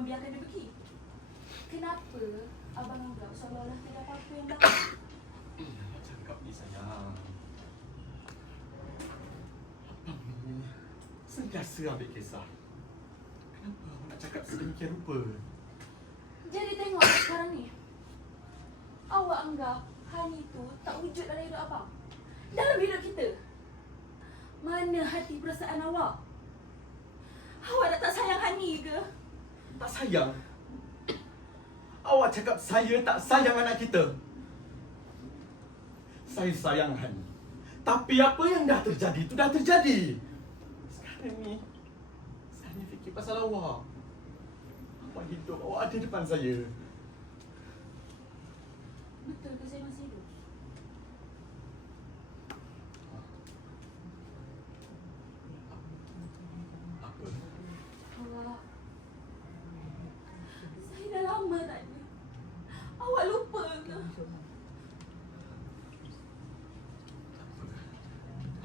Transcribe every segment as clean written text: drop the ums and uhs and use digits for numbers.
abang biarkan dia pergi? Kenapa abang anggap seolah-olah tidak apa-apa yang berlaku? Awak cakap ni sayang. Abang ni sentiasa ambil kisah. Kenapa awak nak cakap sedemikian rupa? Jadi tengok sekarang ni. Awak anggap Hani tu tak wujud dalam hidup abang. Dalam hidup kita. Mana hati perasaan awak? Awak dah tak sayang Hani ke? Tak sayang? Awak cakap saya tak sayang anak kita. Saya sayang Hani. Tapi apa yang dah terjadi tu dah terjadi. Sekarang ni saya fikir pasal awak. Awak hidup, awak ada depan saya. Betul ke saya masih hidup? Apa? Awak, saya dah lama tak ada. Awak lupa ke?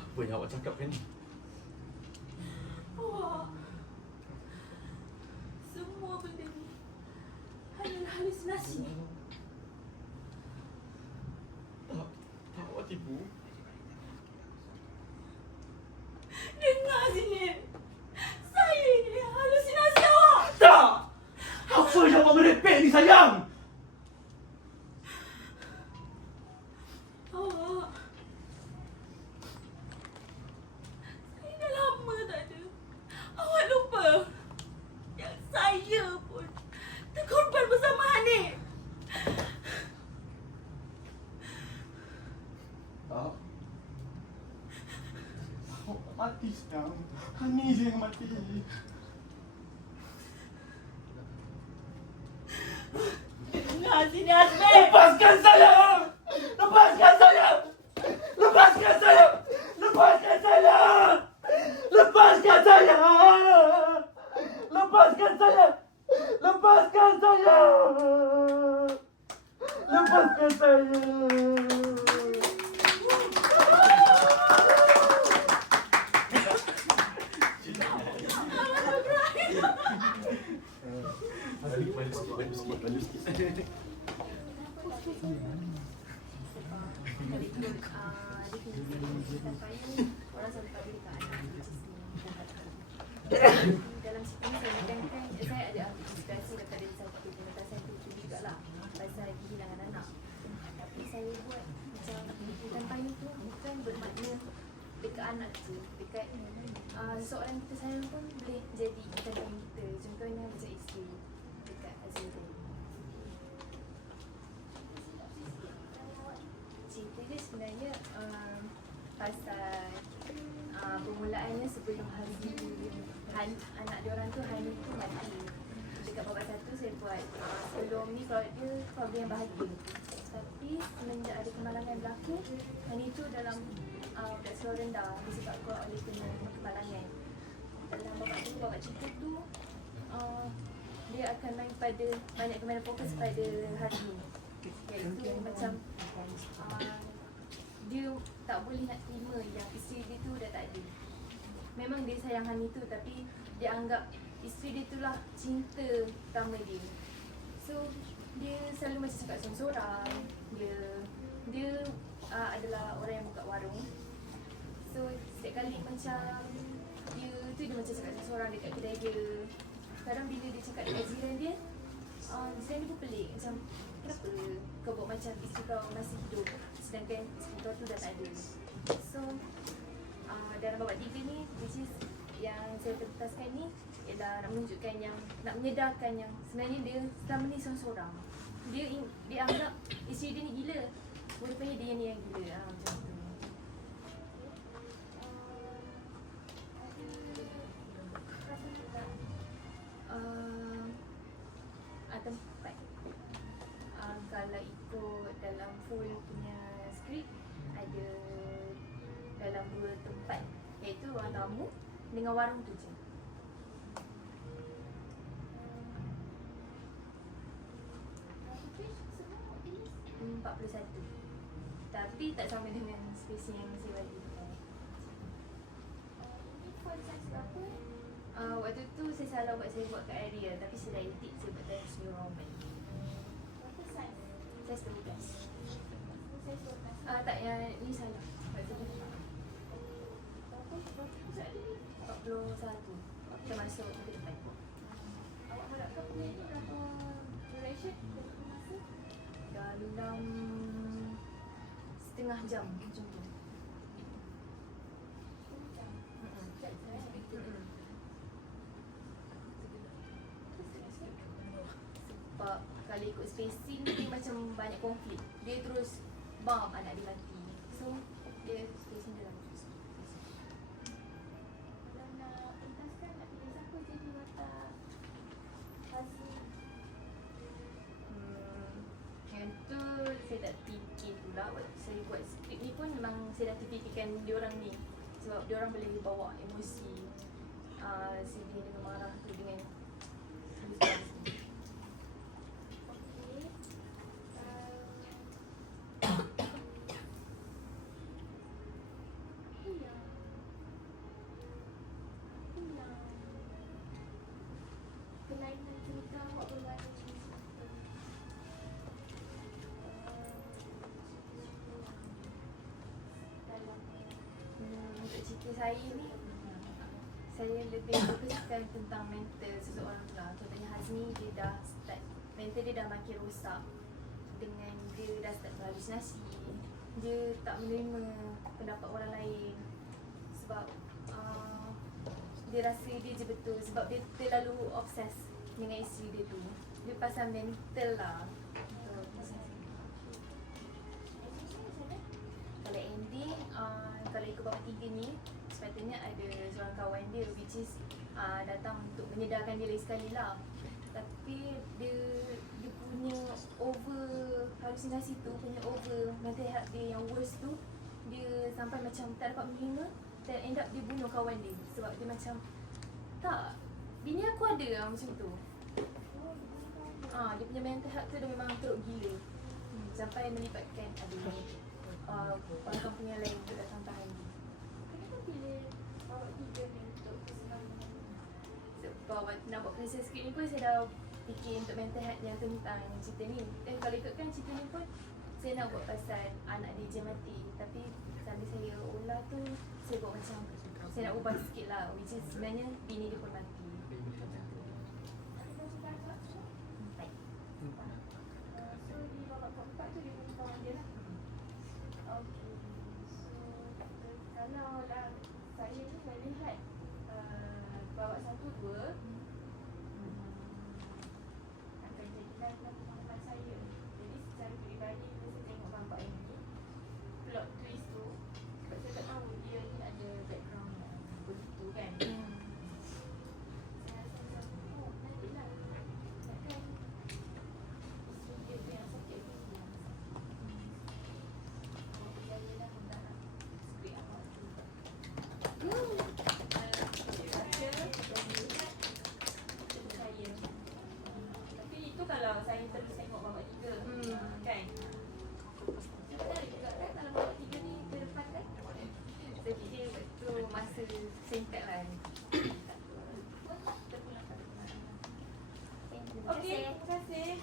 Apa yang awak cakapkan ni? Awak, semua benda ni hanyalah halusinasi. Tak awak tipu. Dengar sini. Saya ni halusinasi awak. Tak! Apa yang awak merepek ni sayang? Awak, saya dah lama tak ada. Awak lupa yang saya pun terkorban bersama Hanif. Tak. Awak mati sekarang. Hani je yang mati. Dengar sini Azmi. Lepaskan saya! Lepaskan saya! Lepaskan saya! Lepaskan saya! Lepaskan saya! Lepaskan saya! Lepaskan saya! Lepaskan saya! Balik sikit. Orang selalu panggil dekat anak. Dalam situ ni saya menekankan, saya ada antisipasi daripada satu pementasan itu jugalah pasal kehilangan anak. Tapi saya buat macam kampanye tu bukan bermakna dekat anak je, dekat seseorang kita sayang pun boleh jadi kampanye kita. Contohnya macam isteri dekat Azmi tadi. Cerita dia sebenarnya pasal permulaannya sebelum hari anak diorang tu Hani tu mati. Dekat babak satu saya buat sebelum ni kalau dia keluarga yang bahagia. Tapi semenjak ada kemalangan berlaku, Hani tu dalam berat rendah disebabkan oleh kemalangan. Dalam babak tu, babak cerita tu dia akan banyak kepada fokus pada Hani. Iaitu macam dia tak boleh nak terima yang isteri dia tu dah tak ada. Memang dia sayang Hani tu tapi dia anggap isteri dia tu lah cinta pertama dia. So dia selalu macam cakap sorang-sorang. Dia adalah orang yang buka warung. So setiap kali macam dia macam cakap sorang dekat kedai dia. Sekarang bila dia cakap dekat jiran dia, jiran dia pun pelik macam kenapa kau buat macam isteri kau masih hidup sedangkan isteri kau tu dah tak ada. So dalam babak 3 ni which is yang saya pentaskan ni ialah nak menunjukkan yang, nak menyedarkan yang sebenarnya dia selama ni seorang-seorang. Dia anggap isteri dia ni gila, rupanya dia ni yang gila. Macam tu. Ada 4. Kalau ikut dalam full punya skrip ada dalam 2 tempat, iaitu ruang tamu dengan warung tu je. 41. Tapi tak sama dengan space yang saya bagi. Ini font size berapa? Waktu tu saya salah saya buat kat area, tapi saya dah edit, saya buat dalam New Roman. Berapa saiz? Saya 12. Saiz 12. Tak, yang ni salah. Waktu tu Berapa pusat dia ni? 41. Termasuk ke depan. Awak harapkan benda ni berapa duration? Berapa masa? Dalam setengah jam macam tu. Sekejap. Sekejap je. Sebab kalau ikut spacing dia macam banyak konflik. Dia terus bam anak dia mati. So dia spacing dia bagus. Kalau nak pentaskan, nak pilih siapa jadi watak Hazmi? Yang tu saya tak fikir pula. Waktu saya buat skrip ni pun memang saya dah terfikirkan diorang ni. Sebab diorang boleh bawa emosi sedih dengan marah tu dengan ilustrasi. Okey. Kelainan cerita awak berwarna cerita. Dalam Untuk cerita saya ni, saya lebih fokuskan tentang mental seseorang tu lah. Contohnya Hazmi, dia dah start, mental dia dah makin rosak dengan dia dah start berhalusinasi. Dia tak menerima pendapat orang lain sebab dia rasa dia je betul, sebab dia terlalu obses dengan isteri dia tu. Dia pasal mental lah. Kalau ending, kalau ikut bab 3 ni, sepatutnya ada seorang kawan dia which is datang untuk menyedarkan dia lagi sekali lah. Tapi dia punya over halusinasi tu, punya over mental health dia yang worst tu, dia sampai macam tak dapat menerima dan end up dia bunuh kawan dia. Sebab dia macam, tak, bini aku ada lah macam tu. Dia punya mental health tu dia memang teruk gila. Sampai melibatkan orang punya lain untuk datang tahan dia. kenapa pilih bawa 3 ni untuk keselamatan? Sebab waktu nak buat penulisan skrip ni pun saya dah fikir untuk mental health yang tentang cerita ni. Dan kalau ikutkan cerita ni pun saya nak buat pasal anak dia je mati. Tapi sambil saya olah tu, saya buat macam saya nak ubah sikit lah, which is sebenarnya bini dia pun mati. Macam tu. Ada baca kakak tu? Baik. So di babak keempat tu dia punya kawan dia lah. Okey. So kalau lah saya ni melihat babak 1-2 akan jadilah pengalaman saya. Jadi secara peribadi bila saya tengok babak ini, plot twist tu, sebab saya tak tahu dia ni ada background yang begitu kan. Saya rasa macam, oh nantilah takkan isteri dia tu yang sakit tu dia yang sakit. Oh percaya lah menggarap skrip awak tu. Saya tapi itu kalau saya terus tengok babak 3 kan. Kita tahu juga kan kalau babak 3 ni ke depan kan. Saya fikir tu masa singkat lah ni. Kita pulang pada Terima Okey, kasih. terima kasih.